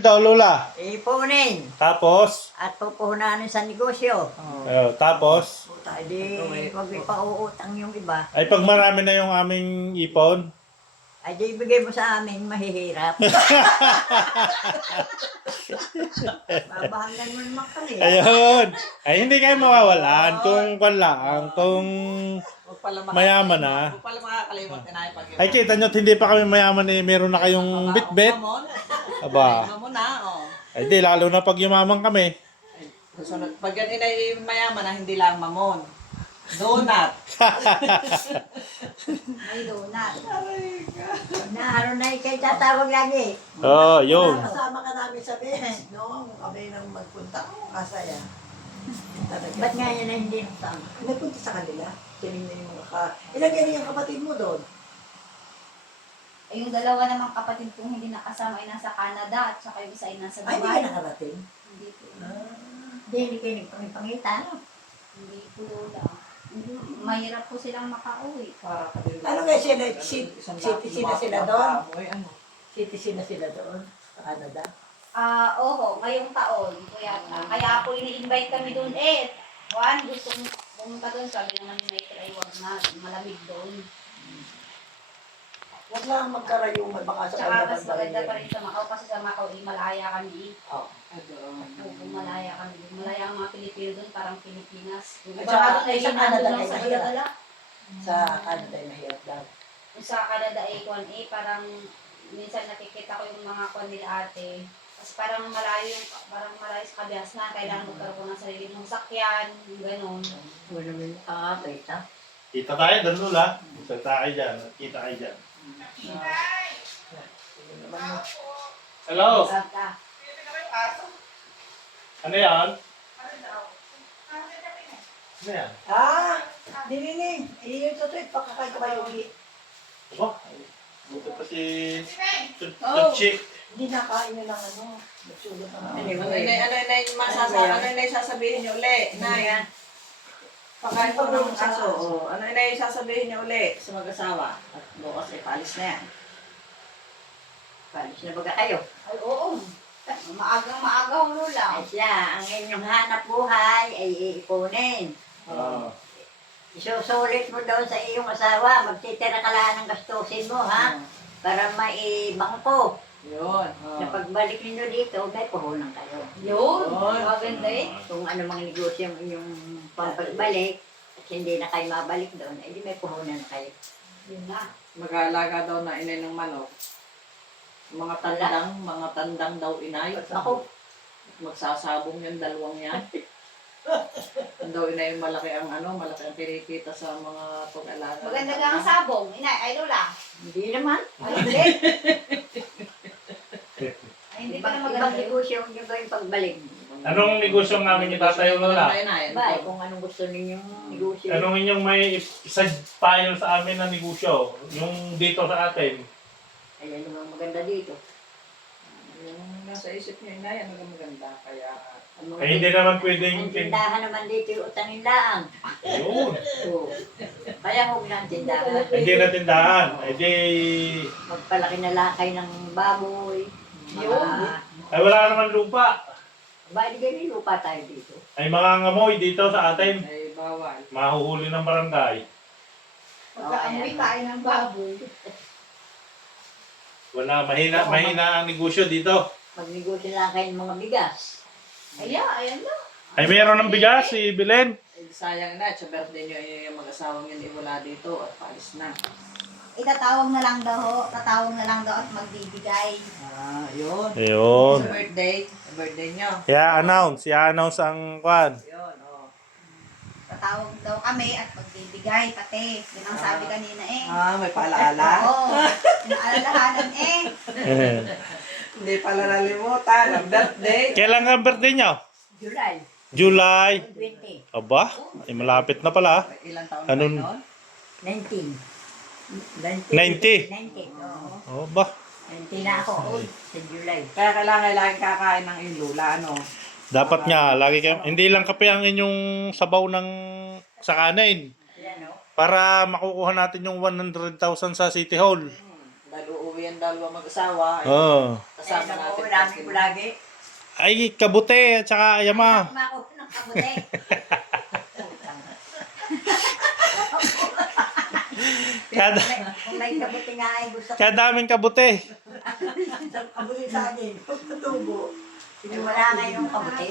daw, Lola. Ipunin Tapos, at pupuhunanin sa negosyo. tapos, Ay di, huwag ipauutang yung iba. ay pag marami na yung aming ipon. Ay di, ibigay mo sa amin, mahihirap. Babahanggan mo naman kami. Ayun. Ay, hindi kayo mawawalan kung kung mayaman na. Huwag pala makakalimot na pag Ay, kita nyo, hindi pa kami mayaman eh. Meron na kayong bit-bit. Mamon. Aba. Mamon na, oh. Ay, di, lalo na pag yumaman kami. Susunod. Pag yan inay mayaman na, hindi lang mamon. Donut. May donut. Naaro na ikay tatawag lagi. Oh, yun. Kasama ka namin sa best, no? Kami nang magpunta. Masaya. Talaga. Ba't nga yan na hindi nasama? Nagpunta sa kanila. Tinignan yung mga ilang ganyan yung kapatid mo doon? Eh, yung dalawa namang kapatid kong hindi nakasama ay nasa Canada at saka yung isa ay nasa Ay, hindi Dubai. ka nakarating? Hindi po. Hindi, hindi kayo nagpangipangita, no? Hindi po lang. Mahirap po silang makauwi. Para ka din. Ano nga sila? Citizen na sila doon? Ano? Citizen na sila doon? Sa Canada? Oo, ngayong taon. Kaya po ini-invite kami doon eh. Juan, gusto kong pumunta doon. Sabi naman ni Mike ay wag na. Malamig doon. Huwag lang magkarayong baka sa Tsaka mas Canada maganda pa rin sa Macau kasi sa Macau malaya kami. Oh. Oo, malaya kami. Malaya ang mga Pilipino doon, parang Pilipinas. At At saka, saka doon ay sa Canada nandun lang ay sa mahirap. dala-dala. Sa Canada ay mahirap daw. Sa Canada ay kwan parang minsan nakikita ko yung mga kwan nila ate. Kasi parang malayo sa kabias na, kailangan magkaroon ng sarili mong sakyan, yung gano'n. Wala naman nakakakita. Kita tayo doon, Lola. Kita tayo dyan. Kita kayo dyan. Hello. Basta. Ano yan? Ano yan? Dinining. Yung totoo, pakakain ka ba yung ulit? Aba. Buto pa si Tutsi. Hindi nakain nyo ng ano. Nagsulot ng Ano inay sasabihin niyo uli? Nay, pakain ko ng aso. Oh. Ano inay sasabihin niyo uli sa mag-asawa? At bukas ay paalis na yan. Palis na baga kayo. Ay, oo. Maagang-maaga ulo Ay lang. siya, ang inyong hanap buhay ay iipunin. Ah. Isusulit mo doon sa iyong asawa. Magtitira ka lang ng gastusin mo, ha? Para maibangko. Yun. Na pagbalik ninyo dito, may puhunan kayo. Yun. Yun. Maganda eh. Kung ano mga negosyo ang inyong pagbalik, at hindi na kayo mabalik doon, edi may puhunan na kayo. Yun na. Mag-aalaga daw na inay ng manok. Mga tandang daw inay. Ako, Magsasabong yung dalawang yan. Ang daw inay malaki ang malaki ang kinikita sa mga pag-alaga. Maganda nga ang sabong. Inay, ay lola. hindi naman. Ay, hindi. Ay, hindi pa na Ibang maganda yun. negosyo ang nyo gawin pagbalik. Anong negosyo ng aming itatay, Lola? Ba, kung anong gusto ninyong negosyo. Anong inyong may isa payo sa amin na negosyo? Yung dito sa atin. Ay, ano ang maganda dito? Yung nasa isip niya, inay, ano ang maganda? Kaya, Ang mga Ay, hindi naman pwedeng... ang tindahan naman dito yung utangin laang. Ayun. Oo. Kaya huwag na ang tindahan. Hindi na tindahan. Ay, di... Magpalaki na lang kayo ng baboy. Yun. Ay, wala naman lupa. Ba, di ganyan lupa tayo dito. Ay, mga ngamoy dito sa atin. ay bawal. Mahuhuli ng barangay. Pagkaamoy kain ng baboy. Wala, mahina ang negosyo dito. Magnegosyo lang kayo ng mga bigas. Ayan na. Ay, mayroon ng bigas si Belen. Ay, sayang na, sa birthday niyo, yung mag-asawang yun, wala dito at paalis na. Tatawag na lang daw at magbibigay. Yun. Ayun. Sa birthday niyo. I-announce ang kwan. Yun, oh. Tatawag daw kami at magbibigay pati. Yun ang sabi kanina eh. May paalaala. Oo. Pinaalalahanan eh. Hindi pala nalimutan, ang birthday. Kailan ang birthday niyo? July July. 20. Aba, ay malapit na pala. Ilang taon Anong- na yun? 19. 90. 19, oo. Aba, 19 na ako old sa July. Kaya kailangan lagi kakain ng ilula, ano? dapat nga, lagi kayo, hindi lang kape ang inyong sabaw ng sa kanin. Ayan, no? Para makukuha natin yung 100,000 sa City Hall. Dahil uuwi uuwi ang dalawa mag-asawa. Oo. Kasama Ayun ako, natin. namin ko lagi. Ay, kabute at saka ayama. Ako ng kabuti. Kada, Kung may kabuti nga ay gusto ko. kadaming kabute. Kabuli sa akin. Pagkatubo. Wala nga yung kabuti.